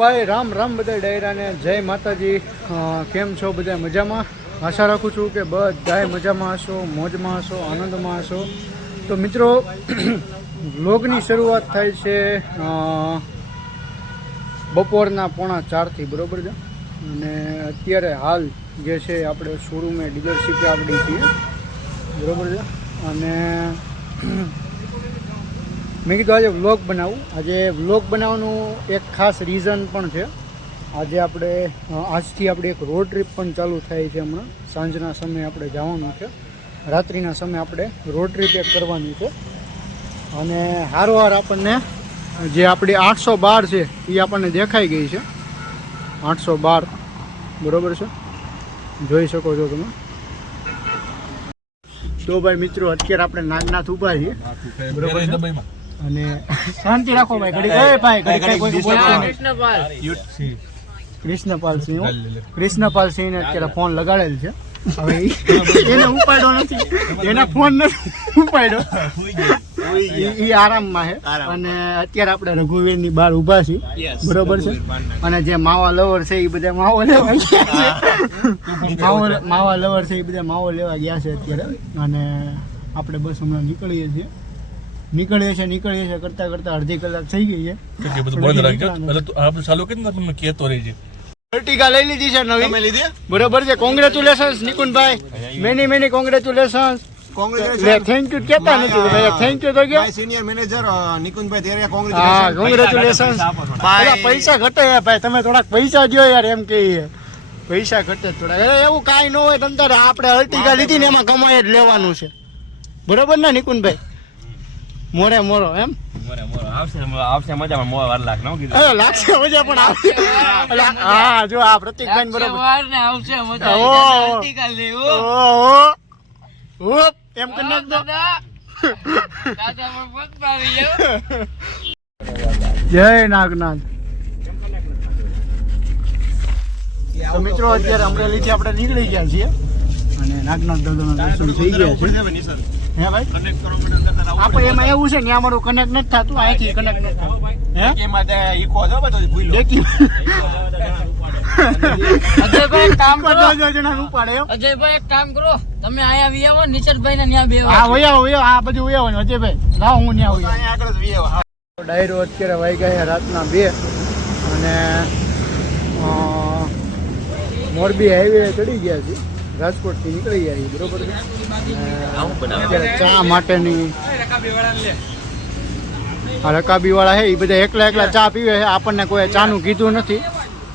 ભાઈ રામ રામ બધા ડાયરાને જય માતાજી. કેમ છો બધા? મજામાં? આશા રાખું છું કે બધાય મજામાં હશો, મોજમાં હશો, આનંદમાં હશો. તો મિત્રો વ્લોગની શરૂઆત થાય છે બપોરના 3:45 બરાબર છે. અને અત્યારે હાલ જે છે આપણે શોરૂમે ડીલરશીપે આપણી છીએ બરાબર છે. અને મેં કીધું આજે વ્લોગ બનાવું. આજે વ્લોગ બનાવવાનું એક ખાસ રીઝન પણ છે. આજે આજથી આપણે એક રોડ ટ્રીપ પણ ચાલુ થાય છે. હમણાં સાંજના સમયે આપણે જવાનું છે, રાત્રિના સમયે આપણે રોડ ટ્રીપ એક કરવાની છે. અને હારોહાર આપણને જે આપણી 812 છે એ આપણને દેખાઈ ગઈ છે. 812 બરાબર છે, જોઈ શકો છો તમે. તો ભાઈ મિત્રો અત્યારે આપણે નાગનાથ ઊભા છીએ બરાબર છે. અને શાંતિ રાખો ભાઈ, ઘડી કૃષ્ણપાલ સિંહ ને અત્યારે ફોન લગાડેલ છે. હવે એને ઉપાડ્યો નથી, એને ફોન નથી ઉપાડ્યો, એ આરામમાં છે. અને અત્યારે આપણે રઘુવીરની બહાર ઊભા છીએ બરોબર છે. અને જે માવા લવર છે એ બધા માવો લેવા ગયા છે. માવા લવર છે એ બધા માવો લેવા ગયા છે અત્યારે. અને આપણે બસ હમણાં નીકળીએ છીએ કરતા કરતા અડધી કલાક થઈ ગઈ છે. અર્ટિગા લઈ લીધી છે નવી બરોબર છે. Congratulations નિકુંજભાઈ, many congratulations. Thank you કેતા નથી ભાઈ, થેન્ક યુ તો કે સિનિયર મેનેજર નિકુંજભાઈ તેરે કોંગ્રેચ્યુલેશન્સ. પૈસા ઘટે ભાઈ, તમે થોડાક પૈસા દો યાર, એમ કહીએ પૈસા ઘટે થોડા. એવું કાંઈ ન હોય તમ તારે, આપણે અર્ટિગા લીધી ને એમાં કમાઈ જ લેવાનું છે બરોબર ને નિકુંજભાઈ? મોરો એમ આવશે મજામાં. મોવા વાર લાખ ન કીધું લાગશે મજા પણ આવશે. હા જો આ પ્રતિકભાઈ બરોબર આવશે મજા એમ કરી નાખ દો. જય નાગનાથ. તો મિત્રો અત્યારે અમરેલીથી આપણે નીકળી ગયા છીએ અને નાગનાથ દાદાના દર્શન થઈ ગયા છે. હે ભાઈ આપણે એમાં એવું છે ને અમારું કનેક્ટ નથી થતું, અહીંથી કનેક્ટ નથી થતું. હે માટે ઈકો જો બધું ભૂલ્યો. અજયભાઈ કામ કરો, 10 જણા ઉપાડે એમ. અજયભાઈ એક કામ કરો, તમે અહીંયા વી આવો, નિચરભાઈ ને ત્યાં બેહો. હા વયા આ બધું વયા ને અજયભાઈ લાવો હું ત્યાં આવું. અહીંયા આગળ જ વીએ ડાયરો અત્યારે વાગ્યા રાતના 2 અને મોરબી હાઈવે ચડી ગયા છે. રાજકોટથી નીકળી ગયા બરોબર છે. અત્યારે ચા માટેની રકાબી વાળા છે એ બધા એકલા ચા પીવે છે. આપણને કોઈ ચાનું કીધું નથી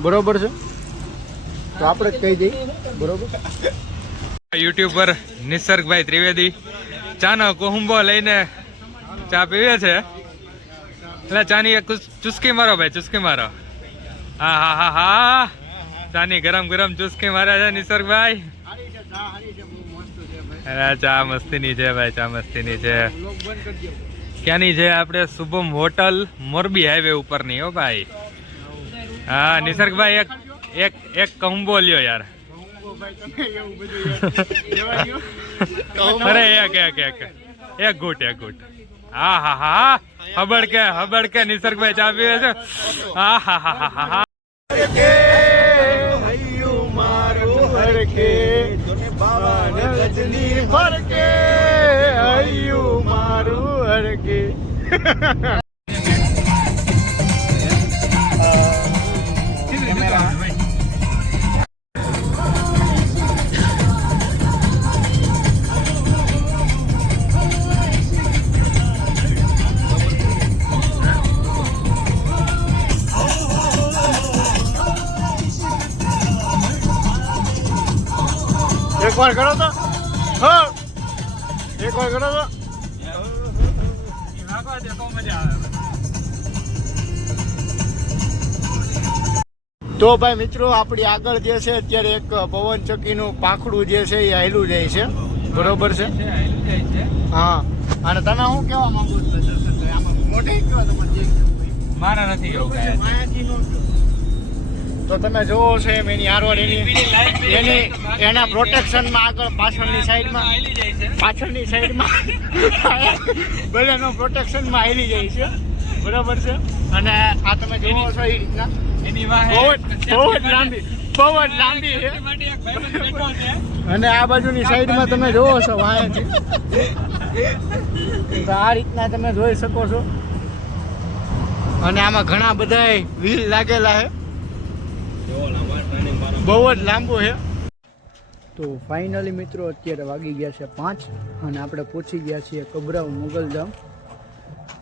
બરોબર છે, તો આપણે જ કહી દઈએ બરોબર. યુટ્યુબ પર નિસર્ગભાઈ ત્રિવેદી ચાનો કોહંબો લઈને ચા પીવે છે. એટલે ચાની એક ચુસ્કી મારો ભાઈ, ચુસ્કી મારો. હા ચાની ગરમ ચુસ્કી મારે છે નિસર્ગભાઈ. અરે ચા મસ્તીની છે ભાઈ, ચા મસ્તીની છે. ક્યાંની છે? આપણે શુભમ હોટલ મોરબી હાઈવે ઉપરની હો ભાઈ. હા નિસર્ગભાઈ એક કહુંબો લ્યો યાર. અરે એક ઘૂંટ. હા હબડ કે નિસર્ગભાઈ ચા પીવે છે. હા મારું હરકે બાવાની ફરકે હૈયું મારું હરકે. એક વાર કરો તો, એક વાર કરો તો. તો ભાઈ મિત્રો આપણી આગળ જે છે અત્યારે એક પવન ચક્કીનું પાંખડું જે છે એ હાલ્યું જાય છે બરોબર છે. હા અને તમે શું કહેવા માંગુ છો? મોઢે કહેવા તમારે મારા નથી કેવું તો તમે જોવો છો એમ એની હારવાર એના પ્રોટેક્શનમાં આગળ પાછળની સાઈડમાં ભલે પ્રોટેક્શનમાં હાલી જાય છે બરાબર છે. અને આ તમે જોવો છો એ રીતના એની વાહે બહુ જ લાંબી છે અને આ બાજુની સાઈડમાં તમે જોવો છો વાંહેથી તો આ રીતના તમે જોઈ શકો છો અને આમાં ઘણા બધા વ્હીલ લાગેલા છે બહુ જ લાંબુ છે તો ફાઇનલી મિત્રો અત્યારે વાગી ગયા છે 5 અને આપણે પહોંચી ગયા છીએ કબરાવ મોગલધામ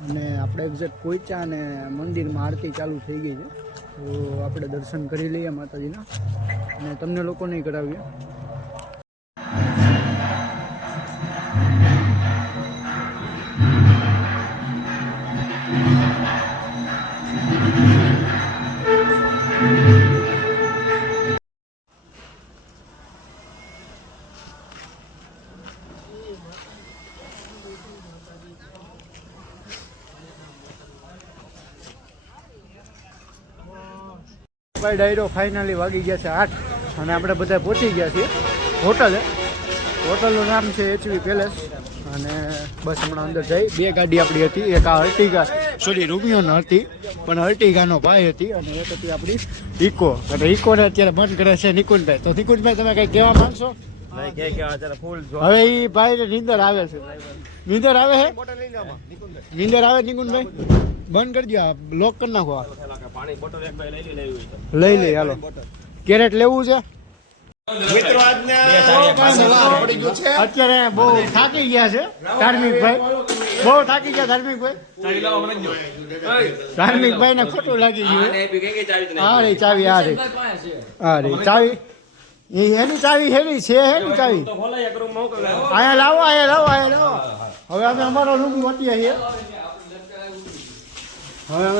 અને આપણે એક્ઝેક્ટ પહોંચ્યા અને મંદિરમાં આરતી ચાલુ થઈ ગઈ છે તો આપણે દર્શન કરી લઈએ માતાજીના અને તમને લોકોને કરાવીએ ભાઈ ડાયરો ફાઇનલી વાગી ગયા છે 8 અને આપણે બધા પહોંચી ગયા છીએ હોટલે હોટલનું નામ છે HV પેલેસ અને બસ હમણાં અંદર જઈ 2 ગાડી આપણી હતી એક આ અર્ટિગા સોરી રૂમિયોની હતી પણ અર્ટિગાનો ભાઈ હતી અને એક હતી આપણી ઇકો અને ઇકોને અત્યારે બંધ કરે છે નિકુંજભાઈ તો નિકુંજભાઈ તમે કંઈ કહેવા માંગશો હવે એ ભાઈને નીંદર આવે છે નીંદર આવે છે નીંદર આવે નિકુંજભાઈ બંધ કરી દો લોક કરી નાખો લઈ લે હાલો કેરેટ લેવું છે મિત્રો અત્યારે બહુ થાકી ગયા છે ધાર્મિકભાઈ બહુ થાકી ગયા ધાર્મિકભાઈ ને ખોટું લાગી ગયું હા રે ચાવી આ રે ચાવી એની ચાવી હેની છે હેની ચાવી અહીંયા લાવો હવે અમે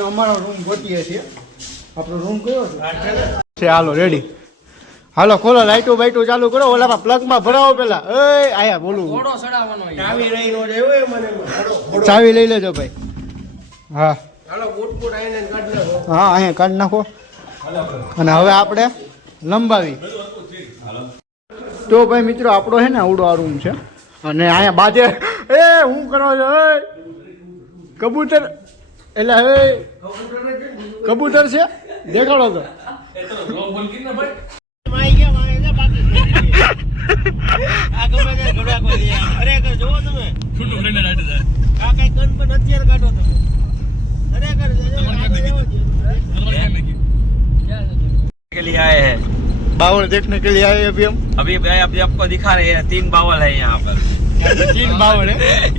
અમારો રૂમ ગોતીએ છીએ આપણો રૂમ કયો છે હાલો રેડી હાલો ખોલો લાઈટો બાઈટો ચાલુ કરો ઓલામાં પ્લગમાં ભરાવો પેલા આયા બોલું ચાવી લઈ લેજો ભાઈ હા અહીંયા કાઢી નાખો અને હવે આપણે લંબાવી તો ભાઈ મિત્રો આપણો છે ને આવડો આ રૂમ છે અને અહીંયા બાજે હું કરો છો કબૂતર એટલે હવે કબૂતર છે દેખાડો તો के लिए आए हैं बावल देखने के लिए आए अभी हम अभी आपको दिखा रहे हैं 3 बावल है यहाँ पर 3 बावल है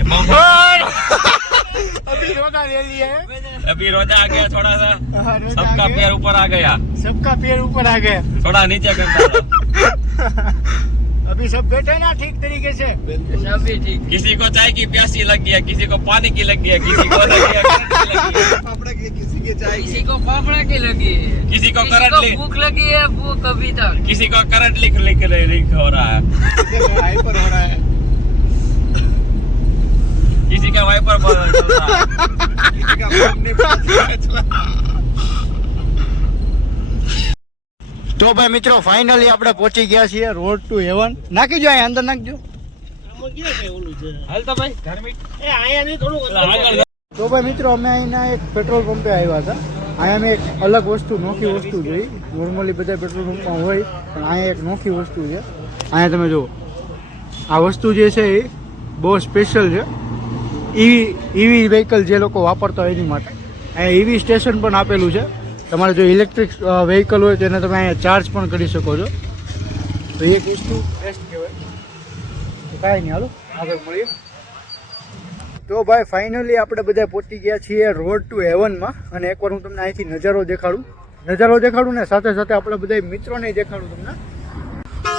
अभी रोजा ले लिया है अभी रोजा आ गया थोड़ा सा हाँ, रोजा सबका आ गया। पैर ऊपर आ गया सबका पैर ऊपर आ गया थोड़ा नीचे करता था अभी सब बैठे ना ठीक तरीके से सब भी ठीक किसी को चाय की प्यासी लग गया किसी को पानी की लग गया किसी को लग गया करंट की लग गया किसी को पापड़ा की लगी है किसी को किसी करंट को लिख भूख लगी है भूख अभी तक किसी को करंट लिख हो रहा है किसी का वाइपर चल रहा है તો ભાઈ મિત્રો ફાઇનલી આપણે પહોંચી ગયા છીએ રોડ ટુ હેવન નાખી જો અહીંયા અંદર નાખજો હાલ તો ભાઈ ધાર્મિક તો ભાઈ મિત્રો અમે અહીંના એક પેટ્રોલ પંપે આવ્યા હતા અહીંયા મેં એક અલગ વસ્તુ નોખી વસ્તુ જોઈ નોર્મલી બધા પેટ્રોલ પંપમાં હોય પણ અહીંયા એક નોખી વસ્તુ છે અહીંયા તમે જુઓ આ વસ્તુ જે છે એ બહુ સ્પેશિયલ છે ઈવી વ્હીકલ જે લોકો વાપરતા હોય એની માટે અહીંયા ઈવી સ્ટેશન પણ આપેલું છે તમારે જો ઇલેક્ટ્રિક વ્હીકલ હોય તો એને તમે અહીંયા ચાર્જ પણ કરી શકો છો તો એક વસ્તુ બેસ્ટ કહેવાય તો કાંઈ નહીં હાલો આગળ મળીએ તો ભાઈ ફાઇનલી આપણે બધા પહોંચી ગયા છીએ રોડ ટુ હેવનમાં અને એકવાર હું તમને અહીંથી નજારો દેખાડું ને સાથે સાથે આપણે બધા મિત્રોને દેખાડું તમને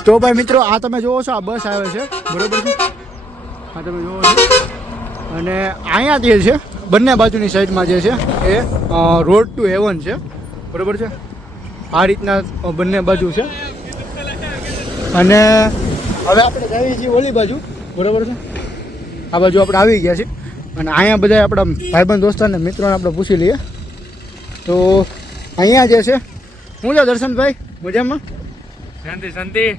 તો ભાઈ મિત્રો આ તમે જોવો છો આ બસ આવે છે બરોબર છે આ તમે જોવો છો અને અહીંયા જે છે બંને બાજુની સાઈડમાં જે છે એ રોડ ટુ હેવન છે બરોબર છે આ રીતના બંને બાજુ છે અને હવે આપણે જઈએ છીએ ઓલી બાજુ બરોબર છે આ બાજુ આપણે આવી ગયા છીએ અને અહીંયા બધા આપણા ભાઈબંધ દોસ્તારને મિત્રોને આપણે પૂછી લઈએ તો અહીંયા જે છે શું છે દર્શનભાઈ મજામાં શાંતિ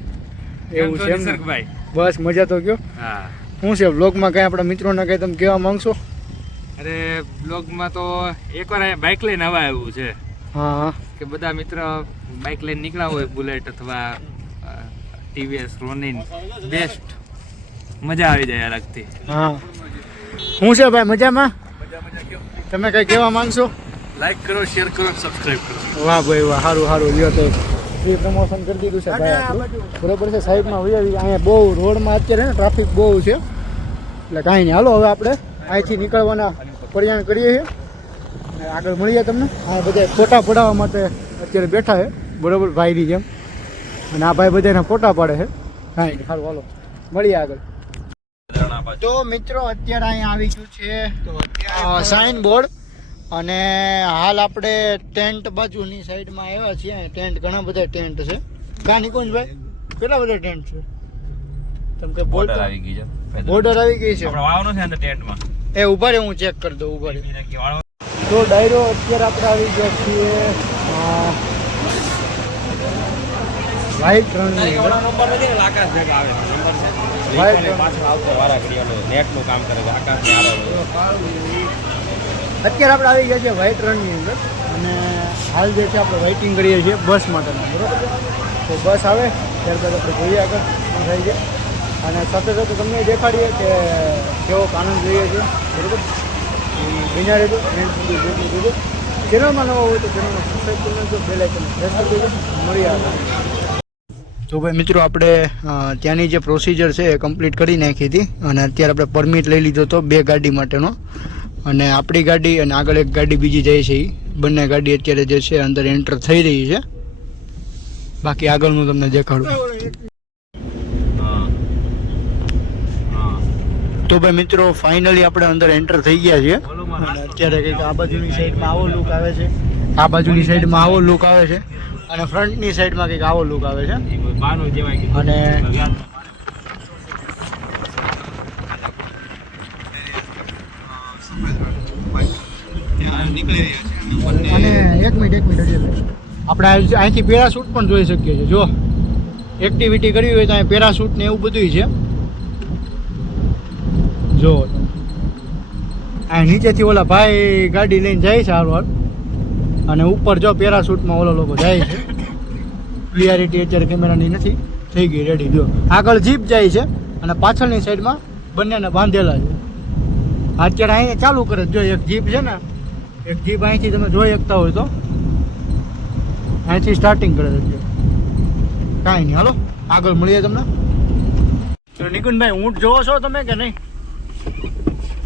એવું છે એમ ને? ભાઈ બસ મજા તો કયો હા શું છે બ્લોગમાં કંઈ આપણા મિત્રોને કંઈ તમે કહેવા માંગશો અરે બ્લોગમાં તો એકવાર અહીંયા બાઇક લઈને આવવા આવ્યું છે હા કે બધા મિત્ર બાઇક લઈને નીકળ્યા હોય બુલેટ અથવા ટીવીએસ રોનિન બેસ્ટ મજા આવી જાય અલગથી. હા શું છે ભાઈ મજામાં? તમે કઈ કહેવા માંગશો? લાઈક કરો, શેર કરો, સબસ્ક્રાઇબ કરો. વાહ ભાઈ વાહ, સારું સારું લ્યો તો ફ્રી પ્રમોશન કરી દીધું છે ભાઈ આપણું. બરોબર છે, સાઈડમાં હોય અહીંયા બહુ રોડમાં અત્યારે ટ્રાફિક બહુ છે એટલે કાંઈ નહીં. હાલો હવે આપણે અહીંથી નીકળવાના પ્રયાણ કરીએ છીએ. આગળ મળીએ તમને. આ બધા ફોટા પડાવવા માટે અત્યારે બેઠા છે બરોબર ભાઈની જેમ, અને આ ભાઈ બધાના ફોટા પાડે છે. કાંઈ નહીં, સારું હાલો મળીએ આગળ. તો મિત્રો અત્યારે અહીંયા આવી ગયું છે સાઇન બોર્ડ, અને હાલ આપણે ટેન્ટ બાજુની સાઈડમાં આવ્યા છીએ. ટેન્ટ ઘણા બધા ટેન્ટ છે. કા નિકુંજભાઈ કેટલા બધા ટેન્ટ છે? તમે કે બોર્ડર આવી ગઈ છે. બોર્ડર આવી ગઈ છે. આપણે વાવવાનું છે અંદર ટેન્ટમાં. એ ઉભા રે, હું ચેક કરી દઉં. ઉભા રે. તો ડાયરો અત્યારે આપણે આવી ગયા છીએ વ્હાઈટ રણની અંદર. નંબર નથી ને આકાશ ભેગા આવે છે. નંબર છે White વેહિકલ પાછળ આવતો વારા ઘડીઓનો નેટનું કામ કરે છે. આકાશને આરો અત્યારે આપણે આવી ગયા છીએ વ્હાઈટ રણની અંદર, અને હાલ જે છે આપણે વેઇટિંગ કરીએ છીએ બસ માટેના. બરોબર છે, તો બસ આવે ત્યારબાદ આપણે જોઈએ આગળ શું થાય છે, અને સાથે સાથે તમને દેખાડીએ કે કેવો આનંદ જોઈએ છે. બરોબર, બિના રહેજો એન્ડ સુધી જેટલું કીધું. ચેનલમાં નવો હોય તો ચેનલમાં સબસ્ક્રાઈબ કરી નાખજો, બેલ આઇકન પ્રેસ કરી દેજો. મળીએ આગળ. તો ભાઈ મિત્રો આપણે ત્યાંની જે પ્રોસિજર છે એ કમ્પ્લીટ કરી નાખી હતી, અને અત્યારે આપણે પરમિટ લઈ લીધો હતો 2 ગાડી માટેનો, અને આપણી ગાડી અને આગળ એક ગાડી બીજી જાય છે. એ બંને ગાડી અત્યારે જે છે અંદર એન્ટર થઈ રહી છે. બાકી આગળનું તમને દેખાડું. તો ભાઈ મિત્રો ફાઇનલી આપણે અંદર એન્ટર થઈ ગયા છીએ, અને અત્યારે કંઈક આ બાજુની સાઈડમાં આવો લુક આવે છે, આ બાજુની સાઈડમાં આવો લુક આવે છે, અને ફ્રન્ટની સાઈડમાં કંઈક આવો લુક આવે છે. બાનું જેવાય અને અને એક મિનિટ હજી આપણે અહીંથી પેરાશૂટ પણ જોઈ શકીએ છીએ. જો એક્ટિવિટી કરવી હોય તો અહીં પેરાશૂટ ને એવું બધું છે. જો આ નીચેથી ઓલા ભાઈ ગાડી લઈને જાય છે હારવાર, અને ઉપર જો પેરાશૂટમાં ઓલા લોકો જાય છે. ક્લિયરિટી અત્યારે કેમેરાની નથી થઈ ગઈ રેડી. જો આગળ જીપ જાય છે, અને પાછળની સાઈડમાં બંનેને બાંધેલા છે. અત્યારે અહીંયા ચાલુ કરે જો એક જીપ છે ને, એક જીપ અહીંથી તમે જોઈ શકતા હોય તો અહીંથી સ્ટાર્ટિંગ કરે છે. કાંઈ નહીં, હાલો આગળ મળીએ તમને. તો નિકુંજભાઈ ઊંટ જોવો છો તમે કે નહીં?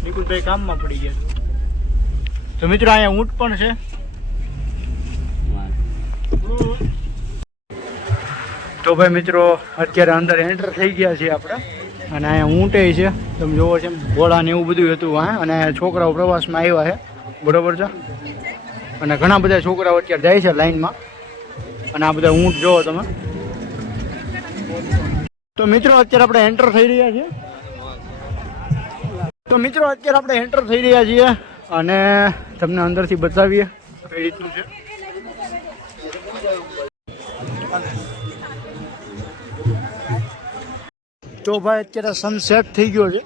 નિકુંજભાઈ કામમાં પડી ગયા છે. તો મિત્રો અહીંયા ઊંટ પણ છે. તો ભાઈ મિત્રો અત્યારે અંદર એન્ટર થઈ ગયા છીએ આપણે, અને અહીંયા ઊંટે છે તમે જોવો છે, ઘોડા ને એવું બધું હતું હા. અને છોકરાઓ પ્રવાસમાં આવ્યા છે બરોબર છે, અને ઘણા બધા છોકરાઓ અત્યારે જાય છે લાઈનમાં, અને આ બધા ઊંટ જોવો તમે. તો મિત્રો અત્યારે આપણે એન્ટર થઈ રહ્યા છીએ. અને તમને અંદરથી બતાવીએ કઈ રીતનું છે. તો ભાઈ અત્યારે સનસેટ થઈ ગયો છે,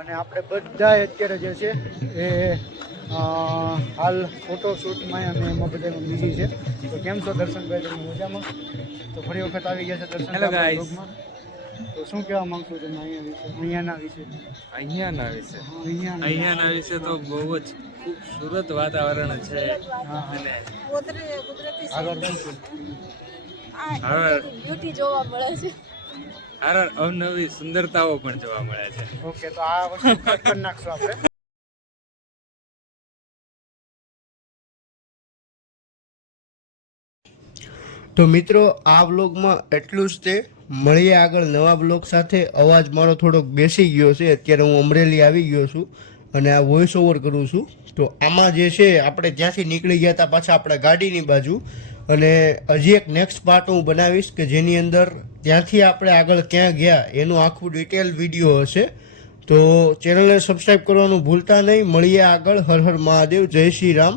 અને આપણે બધા અત્યારે જે છે એ હાલ ફોટોશૂટમાં અને એમાં બધામાં બીજી છે. તો કેમ છો દર્શનભાઈ? તમે મજામાં? તો ફરી વખત આવી ગયા છે દર્શન. Hello guys. તો શું કહેવા માંગશો તમે અહીંયાના વિશે? અહીંયાના વિશે તો બહુ જ ખૂબસૂરત વાતાવરણ છે, અને આગળ બ્યુટી જોવા મળે છે. અવનવી સુંદરતાઓ પણ જોવા મળે છે. ઓકે, તો આ વસ્તુ કટ કરી નાખશું આપણે. તો મિત્રો આ વ્લોગમાં એટલું જ તે. મળીએ આગળ નવા બ્લોગ સાથે. અવાજ મારો થોડોક બેસી ગયો છે, અત્યારે હું અમરેલી આવી ગયો છું અને આ વોઇસ ઓવર કરું છું. તો આમાં જે છે આપણે જ્યાંથી નીકળી ગયા હતા પાછા આપણે ગાડીની બાજુ, અને હજી એક નેક્સ્ટ પાર્ટ હું બનાવીશ કે જેની અંદર ત્યાંથી આપણે આગળ ક્યાં ગયા એનું આખું ડિટેલ વિડીયો હશે. તો ચેનલને સબસ્ક્રાઈબ કરવાનું ભૂલતા નહીં. મળીએ આગળ. હર હર મહાદેવ, જય શ્રી રામ.